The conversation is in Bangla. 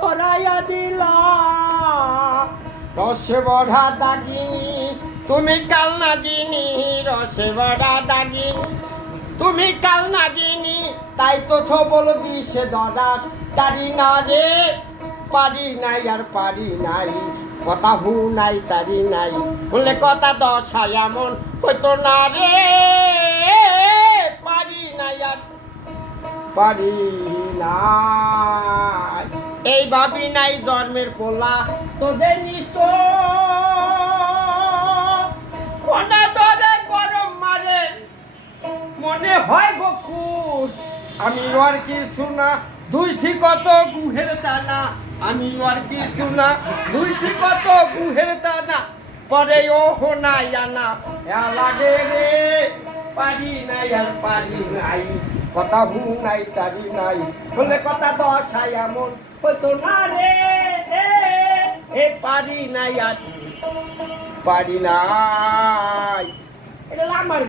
ধরাইয়া দিলা। রসে বড়া দাগিনী, তুমি কাল নাগিনী, রসে বড়া দাগিনী, তুমি কাল নাগিনী, তাই তো সবল বিষে দদাস তারি না রে, পারি নাই আর পারি নাই, কথা হু নাই, তারি নাই, বলে কথা দশায় এমন হইতো না রে, পারি নাই আর পারি নাই। এই ভাবি নাই জন্মের পোলা, তোদের নিষ্ঠ কোনা ধরে গরম মারে, মনে হয় বকুর আমি আর কি শোনা দুইছি কত গুহের দানা। আমি আর কি শোনা দুইছি কত গুহের দানা। পরে ও হোনাই আনা। লাগে রে, পারি নাই আর পারি নাই। কথা হু নাই, তারি নাই। বলে কথা দশাই এমন হইতো না রে, এ পারি নাই আর পারি নাই। এটা আমার